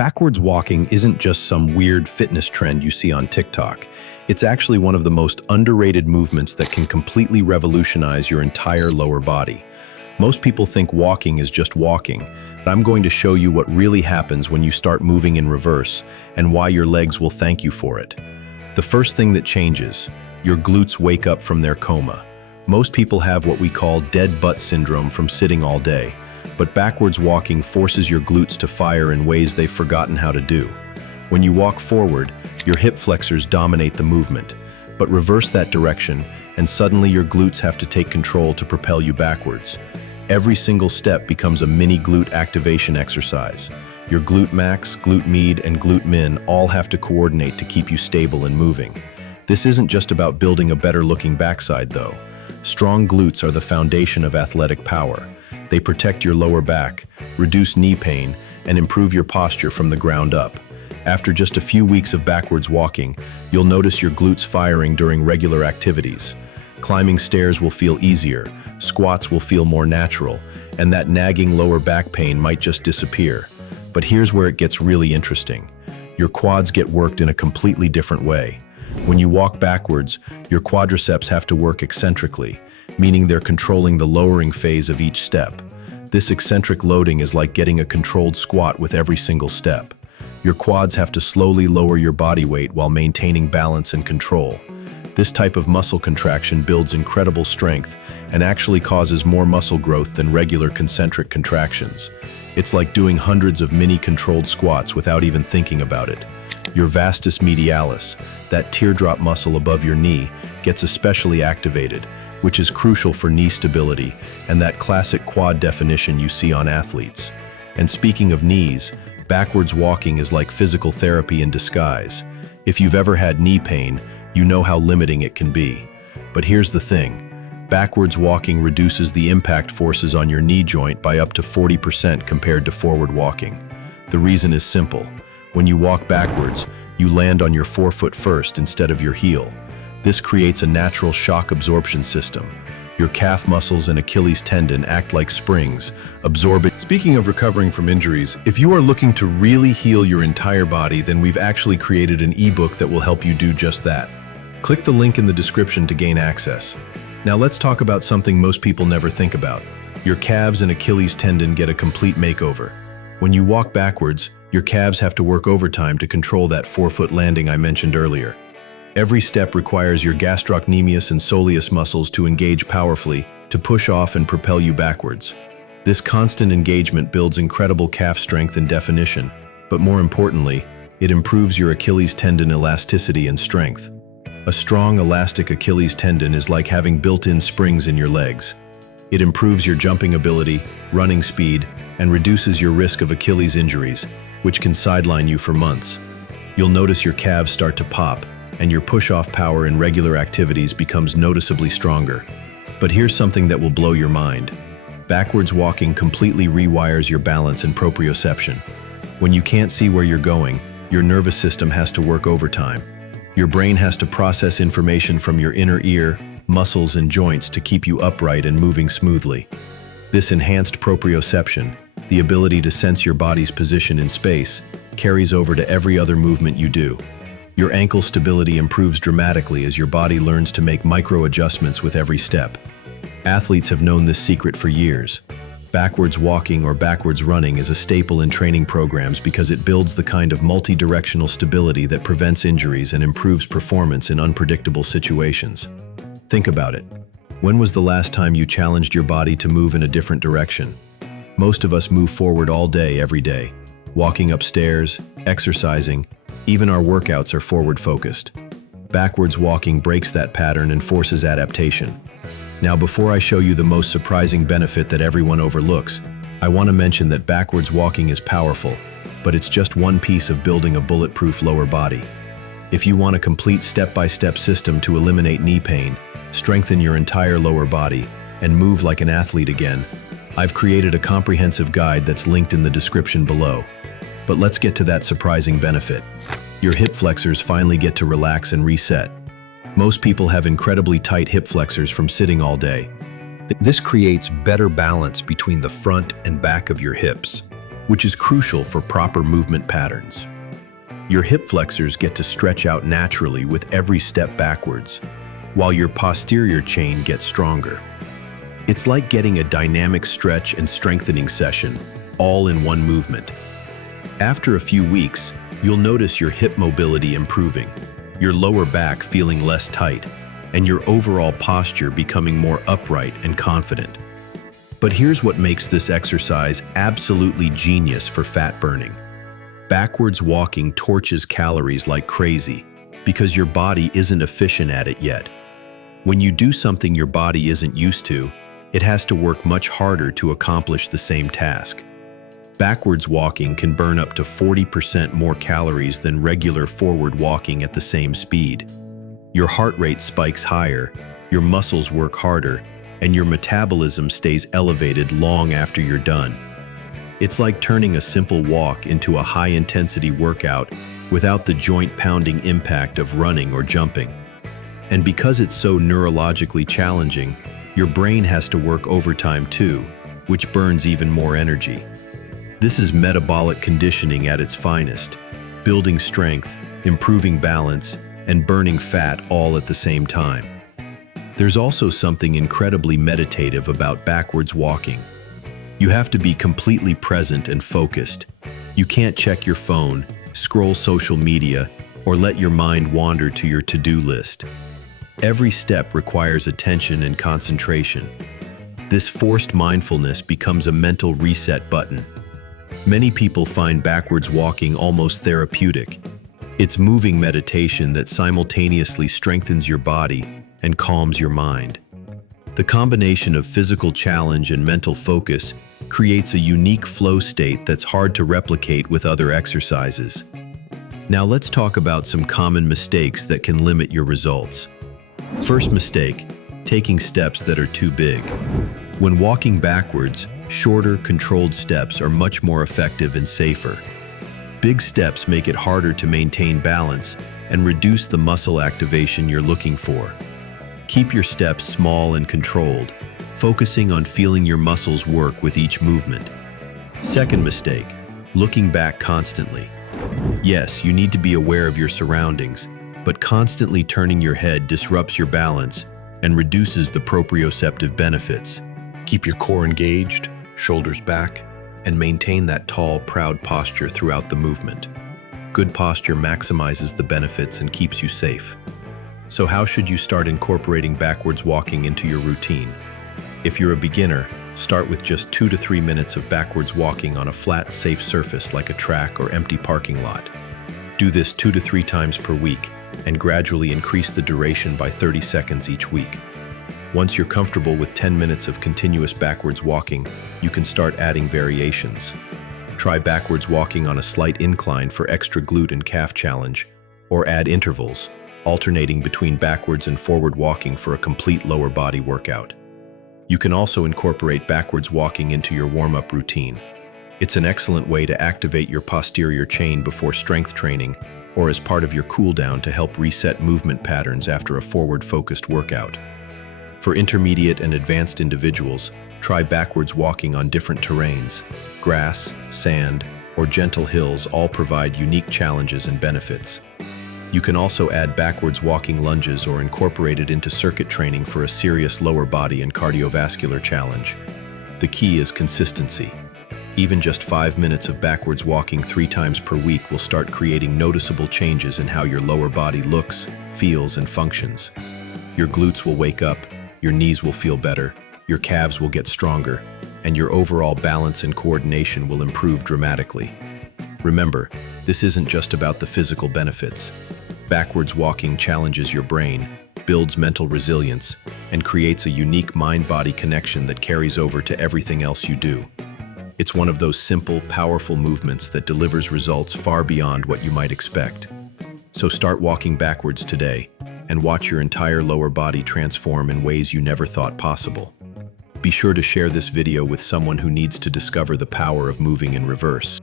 Backwards walking isn't just some weird fitness trend you see on TikTok. It's actually one of the most underrated movements that can completely revolutionize your entire lower body. Most people think walking is just walking, but I'm going to show you what really happens when you start moving in reverse and why your legs will thank you for it. The first thing that changes, your glutes wake up from their coma. Most people have what we call dead butt syndrome from sitting all day, but backwards walking forces your glutes to fire in ways they've forgotten how to do. When you walk forward, your hip flexors dominate the movement, but reverse that direction and suddenly your glutes have to take control to propel you backwards. Every single step becomes a mini glute activation exercise. Your glute max, glute med, and glute min all have to coordinate to keep you stable and moving. This isn't just about building a better looking backside though. Strong glutes are the foundation of athletic power. They protect your lower back, reduce knee pain, and improve your posture from the ground up. After just a few weeks of backwards walking, you'll notice your glutes firing during regular activities. Climbing stairs will feel easier, squats will feel more natural, and that nagging lower back pain might just disappear. But here's where it gets really interesting. Your quads get worked in a completely different way. When you walk backwards, your quadriceps have to work eccentrically, meaning they're controlling the lowering phase of each step. This eccentric loading is like getting a controlled squat with every single step. Your quads have to slowly lower your body weight while maintaining balance and control. This type of muscle contraction builds incredible strength and actually causes more muscle growth than regular concentric contractions. It's like doing hundreds of mini controlled squats without even thinking about it. Your vastus medialis, that teardrop muscle above your knee, gets especially activated, which is crucial for knee stability and that classic quad definition you see on athletes. And speaking of knees, backwards walking is like physical therapy in disguise. If you've ever had knee pain, you know how limiting it can be. But here's the thing. Backwards walking reduces the impact forces on your knee joint by up to 40% compared to forward walking. The reason is simple. When you walk backwards, you land on your forefoot first instead of your heel. This creates a natural shock absorption system. Your calf muscles and Achilles tendon act like springs, absorbing. Speaking of recovering from injuries, if you are looking to really heal your entire body, then we've actually created an ebook that will help you do just that. Click the link in the description to gain access. Now let's talk about something most people never think about. Your calves and Achilles tendon get a complete makeover. When you walk backwards, your calves have to work overtime to control that forefoot landing I mentioned earlier. Every step requires your gastrocnemius and soleus muscles to engage powerfully to push off and propel you backwards. This constant engagement builds incredible calf strength and definition, but more importantly, it improves your Achilles tendon elasticity and strength. A strong, elastic Achilles tendon is like having built-in springs in your legs. It improves your jumping ability, running speed, and reduces your risk of Achilles injuries, which can sideline you for months. You'll notice your calves start to pop, and your push-off power in regular activities becomes noticeably stronger. But here's something that will blow your mind. Backwards walking completely rewires your balance and proprioception. When you can't see where you're going, your nervous system has to work overtime. Your brain has to process information from your inner ear, muscles, and joints to keep you upright and moving smoothly. This enhanced proprioception, the ability to sense your body's position in space, carries over to every other movement you do. Your ankle stability improves dramatically as your body learns to make micro-adjustments with every step. Athletes have known this secret for years. Backwards walking or backwards running is a staple in training programs because it builds the kind of multi-directional stability that prevents injuries and improves performance in unpredictable situations. Think about it. When was the last time you challenged your body to move in a different direction? Most of us move forward all day, every day. Walking upstairs, exercising, even our workouts are forward-focused. Backwards walking breaks that pattern and forces adaptation. Now, before I show you the most surprising benefit that everyone overlooks, I want to mention that backwards walking is powerful, but it's just one piece of building a bulletproof lower body. If you want a complete step-by-step system to eliminate knee pain, strengthen your entire lower body, and move like an athlete again, I've created a comprehensive guide that's linked in the description below. But let's get to that surprising benefit. Your hip flexors finally get to relax and reset. Most people have incredibly tight hip flexors from sitting all day. This creates better balance between the front and back of your hips. which is crucial for proper movement patterns. Your hip flexors get to stretch out naturally with every step backwards, while your posterior chain gets stronger. It's like getting a dynamic stretch and strengthening session, all in one movement. After a few weeks, you'll notice your hip mobility improving, your lower back feeling less tight, and your overall posture becoming more upright and confident. But here's what makes this exercise absolutely genius for fat burning. Backwards walking torches calories like crazy because your body isn't efficient at it yet. When you do something your body isn't used to, it has to work much harder to accomplish the same task. Backwards walking can burn up to 40% more calories than regular forward walking at the same speed. Your heart rate spikes higher, your muscles work harder, and your metabolism stays elevated long after you're done. It's like turning a simple walk into a high-intensity workout without the joint-pounding impact of running or jumping. And because it's so neurologically challenging, your brain has to work overtime too, which burns even more energy. This is metabolic conditioning at its finest, building strength, improving balance, and burning fat all at the same time. There's also something incredibly meditative about backwards walking. You have to be completely present and focused. You can't check your phone, scroll social media, or let your mind wander to your to-do list. Every step requires attention and concentration. This forced mindfulness becomes a mental reset button. Many people find backwards walking almost therapeutic. It's moving meditation that simultaneously strengthens your body and calms your mind. The combination of physical challenge and mental focus creates a unique flow state that's hard to replicate with other exercises. Now let's talk about some common mistakes that can limit your results. First mistake, taking steps that are too big. When walking backwards, shorter, controlled steps are much more effective and safer. Big steps make it harder to maintain balance and reduce the muscle activation you're looking for. Keep your steps small and controlled, focusing on feeling your muscles work with each movement. Second mistake, looking back constantly. Yes, you need to be aware of your surroundings, but constantly turning your head disrupts your balance and reduces the proprioceptive benefits. Keep your core engaged, shoulders back, and maintain that tall, proud posture throughout the movement. Good posture maximizes the benefits and keeps you safe. So how should you start incorporating backwards walking into your routine? If you're a beginner, start with just 2 to 3 minutes of backwards walking on a flat, safe surface like a track or empty parking lot. Do this 2 to 3 times per week and gradually increase the duration by 30 seconds each week. Once you're comfortable with 10 minutes of continuous backwards walking, you can start adding variations. Try backwards walking on a slight incline for extra glute and calf challenge, or add intervals, alternating between backwards and forward walking for a complete lower body workout. You can also incorporate backwards walking into your warm-up routine. It's an excellent way to activate your posterior chain before strength training or as part of your cool-down to help reset movement patterns after a forward-focused workout. For intermediate and advanced individuals, try backwards walking on different terrains. Grass, sand, or gentle hills all provide unique challenges and benefits. You can also add backwards walking lunges or incorporate it into circuit training for a serious lower body and cardiovascular challenge. The key is consistency. Even just 5 minutes of backwards walking 3 times per week will start creating noticeable changes in how your lower body looks, feels, and functions. Your glutes will wake up, your knees will feel better, your calves will get stronger, and your overall balance and coordination will improve dramatically. Remember, this isn't just about the physical benefits. Backwards walking challenges your brain, builds mental resilience, and creates a unique mind-body connection that carries over to everything else you do. It's one of those simple, powerful movements that delivers results far beyond what you might expect. So start walking backwards today and watch your entire lower body transform in ways you never thought possible. Be sure to share this video with someone who needs to discover the power of moving in reverse.